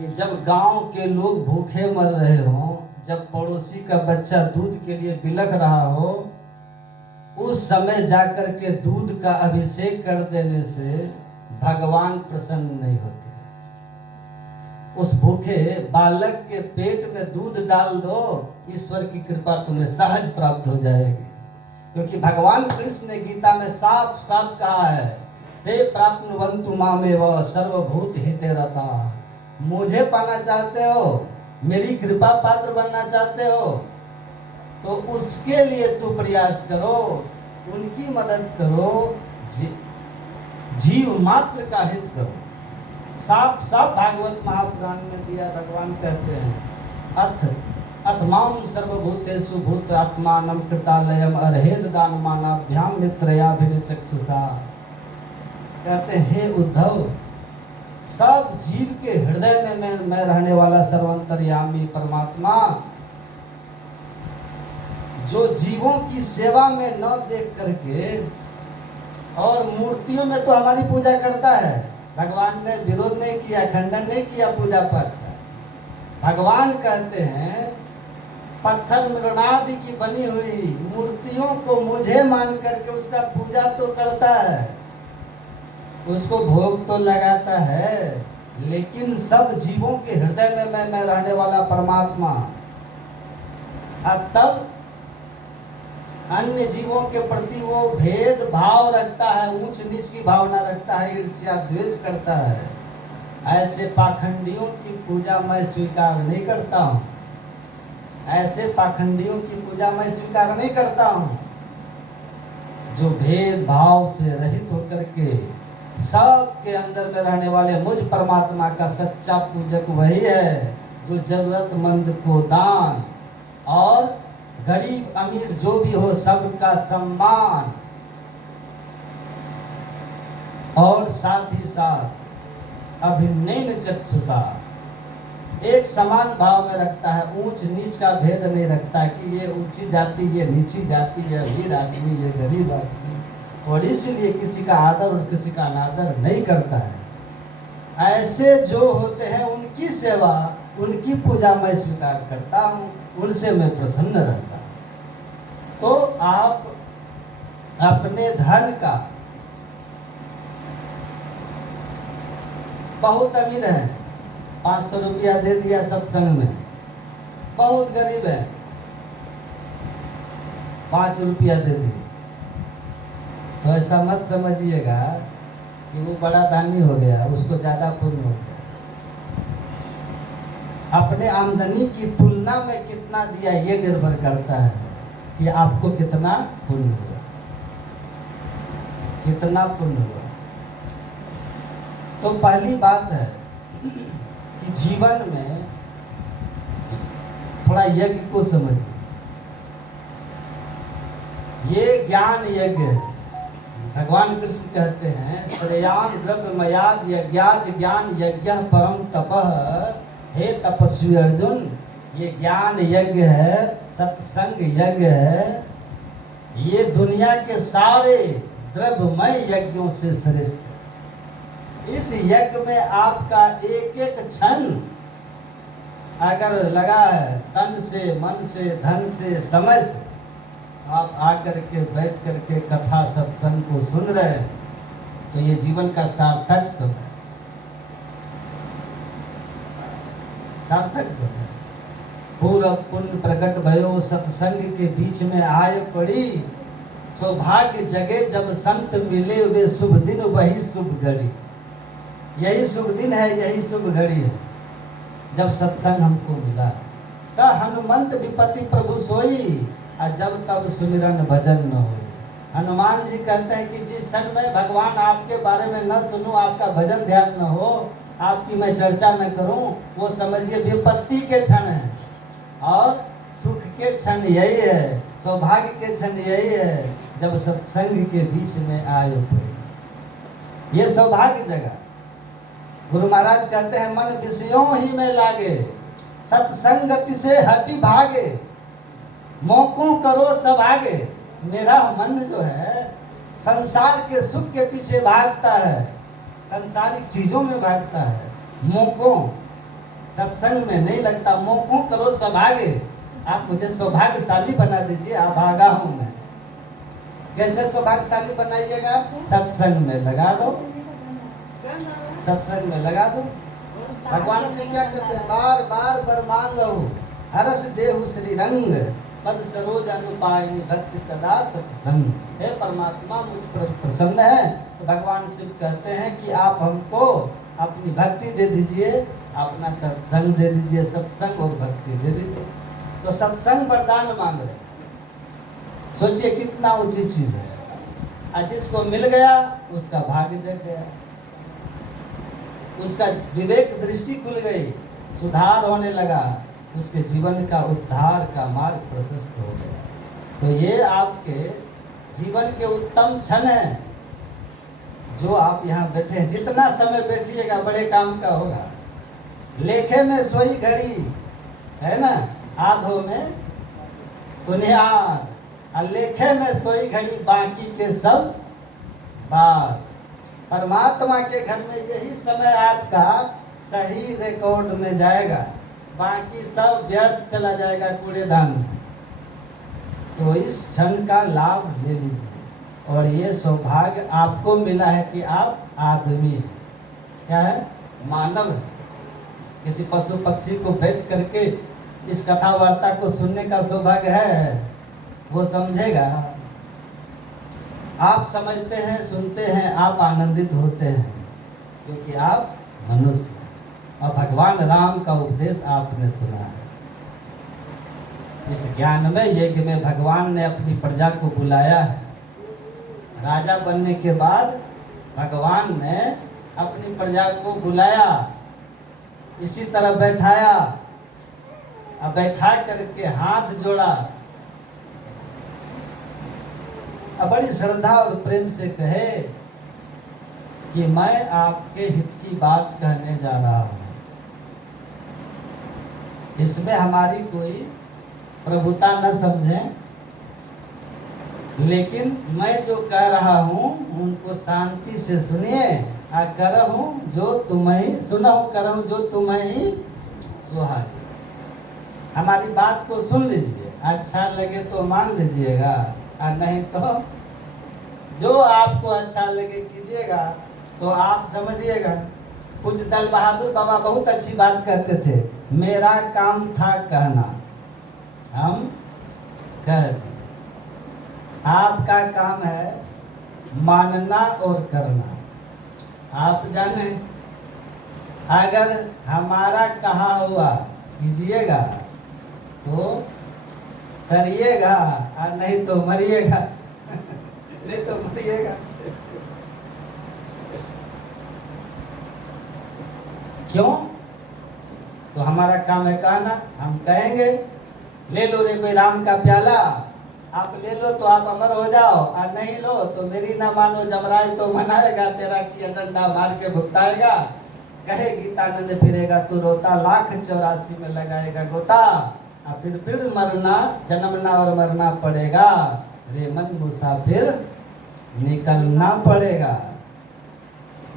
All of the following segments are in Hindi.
कि जब गांव के लोग भूखे मर रहे हों, जब पड़ोसी का बच्चा दूध के लिए बिलख रहा हो, उस समय जाकर के दूध का अभिषेक कर देने से भगवान प्रसन्न नहीं होते। उस भूखे बालक के पेट में दूध डाल दो, ईश्वर की कृपा तुम्हें सहज प्राप्त हो जाएगी। क्योंकि भगवान कृष्ण ने गीता में साफ साफ कहा है, ते प्राप्नुवन्तु मामेव सर्वभूत हिते रता। मुझे पाना चाहते हो, मेरी कृपा पात्र बनना चाहते हो, तो उसके लिए तू प्रयास करो, उनकी मदद करो, जीव मात्र का हित करो। साफ साफ भागवत महापुराण में दिया। भगवान कहते हैं अथमाम सर्वभूतेषु भूत आत्मानं कृतालयम अर्हेद दानमानाभ्याम मित्रयाभिनिचक्षुषा। कहते हैं, हे उद्धव, सब जीव के हृदय में मैं रहने वाला सर्वंतर्यामी परमात्मा, जो जीवों की सेवा में न देख करके और मूर्तियों में तो हमारी पूजा करता है। भगवान ने विरोध नहीं किया, खंडन नहीं किया पूजा पाठ का। भगवान कहते हैं, पत्थर मृणादि की बनी हुई मूर्तियों को मुझे मान करके उसका पूजा तो करता है, उसको भोग तो लगाता है, लेकिन सब जीवों के हृदय में मैं रहने वाला परमात्मा। तब अन्य जीवों के प्रति वो भेद भाव रखता है, ऊंच नीच की भावना रखता है, ईर्ष्या द्वेष करता है। ऐसे पाखंडियों की पूजा मैं स्वीकार नहीं करता हूँ। ऐसे पाखंडियों की पूजा मैं स्वीकार नहीं करता हूँ। जो भेद भाव से रहित होकर के सब के अंदर में रहने वाले मुझ परमात्मा का सच्चा पूजक वही है, जो जरूरतमंद को दान और गरीब अमीर जो भी हो सबका सम्मान, और साथ ही साथ अभिनयन चक्षुषा, एक समान भाव में रखता है। ऊंच नीच का भेद नहीं रखता कि ये ऊंची जाति, ये नीची जाति, ये अमीर आदमी, ये गरीब आदमी, और इसलिए किसी का आदर और किसी का अनादर नहीं करता है। ऐसे जो होते हैं उनकी सेवा, उनकी पूजा मैं स्वीकार करता हूँ, उनसे मैं प्रसन्न रहता हूँ। तो आप अपने धन का, बहुत अमीर है, 500 रुपया दे दिया सत्संग में, बहुत गरीब है, 5 रुपया दे दिए, तो ऐसा मत समझिएगा कि वो बड़ा दानी हो गया, उसको ज़्यादा पुण्य हो गया। अपने आमदनी की तुलना में कितना दिया ये निर्भर करता है कि आपको कितना पुण्य हुआ, कितना पुण्य हुआ। तो पहली बात है कि जीवन में थोड़ा यज्ञ को समझिए। ये ज्ञान यज्ञ है। भगवान कृष्ण कहते हैं, श्रेयान द्रव्यमयाद यज्ञाद ज्ञान यज्ञ परम तपः। हे तपस्वी अर्जुन, ये ज्ञान यज्ञ है, सत्संग यज्ञ है, ये दुनिया के सारे द्रव्यमय यज्ञों से श्रेष्ठ है। इस यज्ञ में आपका एक एक क्षण अगर लगा है, तन से, मन से, धन से, समय से, आप आकर के बैठ करके कथा सत्संग को सुन रहे हैं, तो ये जीवन का सार्थक समय, सार्थक समय। पूर्व पुण्य प्रकट भयो सत्संग के बीच में आय पड़ी, सौभाग्य जगे जब संत मिले वे शुभ दिन वही शुभ घड़ी। यही शुभ दिन है, यही शुभ घड़ी है जब सत्संग हमको मिला। का हनुमंत विपत्ति प्रभु सोई, और जब तब सुमिरन भजन न हो। हनुमान जी कहते हैं कि जिस क्षण में भगवान आपके बारे में न सुनूं, आपका भजन ध्यान न हो, आपकी मैं चर्चा न करूं, वो समझिए विपत्ति के क्षण है। और सुख के क्षण यही है, सौभाग्य के क्षण यही है जब सत्संग के बीच में आए पड़े। ये सौभाग्य जगह। गुरु महाराज कहते हैं, मन विषयों ही में लागे, सत्संगति से हटी भागे, मौकों करो सब आगे। मेरा मन जो है संसार के सुख के पीछे भागता है, संसारिक चीजों में भागता है, मौकों सत्संग में नहीं लगता, मोह करो सौभाग्य, आप मुझे सौभाग्यशाली बना दीजिए, अभागा हूं मैं। कैसे सौभाग्यशाली बनाइएगा? सत्संग में लगा दो, सत्संग में लगा दो। भगवान से क्या कहते हैं? बार बार बर मांगो हरस देहु श्री रंग, पद सरोज अनुपायनी भक्ति सदा सत्संग। हे परमात्मा मुझ पर प्रसन्न है, तो भगवान शिव कहते हैं कि आप हमको अपनी भक्ति दे दीजिए, अपना सत्संग दे दीजिए, सत्संग और भक्ति दे दीजिए। तो सत्संग वरदान मांग रहे, सोचिए कितना ऊंची चीज है। और जिसको मिल गया उसका भाग्य जग गया, उसका विवेक दृष्टि खुल गई, सुधार होने लगा, उसके जीवन का उद्धार का मार्ग प्रशस्त हो गया। तो ये आपके जीवन के उत्तम क्षण है जो आप यहाँ बैठे हैं। जितना समय बैठिएगा बड़े काम का होगा। लेखे में सोई घड़ी है ना, आधो में बुनियाद, और लेखे में सोई घड़ी बाकी के सब बात। परमात्मा के घर में यही समय आपका सही रिकॉर्ड में जाएगा, बाकी सब व्यर्थ चला जाएगा कूड़ेदान में। तो इस क्षण का लाभ ले लीजिए। और ये सौभाग्य आपको मिला है कि आप आदमी हैं। क्या है? मानव है। किसी पशु पक्षी को बैठ करके इस कथा वार्ता को सुनने का सौभाग्य है, वो समझेगा। आप समझते हैं, सुनते हैं, आप आनंदित होते हैं क्योंकि आप मनुष्य हैं और भगवान राम का उपदेश आपने सुना है। इस ज्ञान में, यज्ञ में भगवान ने अपनी प्रजा को बुलाया है। राजा बनने के बाद भगवान ने अपनी प्रजा को बुलाया, इसी तरह बैठाया, अब बैठा करके हाथ जोड़ा, अब बड़ी श्रद्धा और प्रेम से कहे कि मैं आपके हित की बात कहने जा रहा हूं। इसमें हमारी कोई प्रभुता न समझें, लेकिन मैं जो कह रहा हूं उनको शांति से सुनिए। करहूं जो तुम्हें सुनहूं, करहूं जो तुम्हें सुहाए। हमारी बात को सुन लीजिए, अच्छा लगे तो मान लीजिएगा, और नहीं तो जो आपको अच्छा लगे कीजिएगा। तो आप समझिएगा, पूज्य दल बहादुर बाबा बहुत अच्छी बात कहते थे, मेरा काम था कहना, हम कह दिए। आपका काम है मानना और करना। आप जाने, अगर हमारा कहा हुआ कीजिएगा तो करिएगा, और नहीं तो मरिएगा। नहीं तो मरिएगा। क्यों? तो हमारा काम है कहना, हम कहेंगे। ले लो रे कोई राम का प्याला, आप ले लो तो आप अमर हो जाओ, और नहीं लो तो मेरी ना मानो, जमराज तो मनाएगा, तेरा किया डंडा मार के भुगताएगा। कहे गीतानंद फिरेगा तू रोता, लाख 84 में लगाएगा गोता, और फिर मरना, जन्मना और मरना पड़ेगा, रे मन मुसाफिर निकलना पड़ेगा।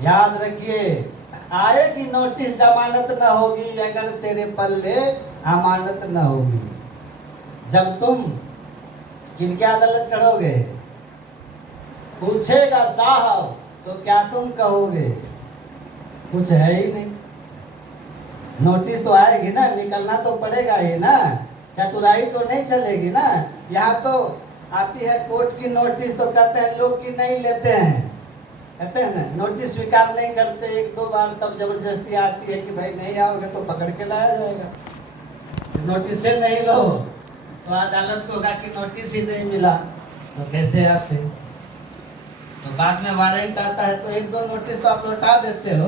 याद रखिए, आएगी नोटिस, जमानत न होगी अगर तेरे पल्ले अमानत न होगी। जब तुम किनके अदालत चढ़ोगे, पूछेगा साहब, तो क्या तुम कहोगे? कुछ है ही नहीं। नोटिस तो आएगी ना, निकलना तो पड़ेगा ही ना, चतुराई तो नहीं चलेगी ना। यहाँ तो आती है कोर्ट की नोटिस, तो कहते हैं लोग की नहीं लेते हैं, कहते हैं ना, नोटिस स्वीकार नहीं करते। 1-2 बार तब जबरदस्ती आती है कि भाई नहीं आओगे तो पकड़ के लाया जाएगा। नोटिस से नहीं लो तो अदालत को होगा कि नोटिस ही नहीं मिला, तो कैसे आते? तो बाद में वारंट आता है तो 1-2 नोटिस तो आप लौटा देते हो।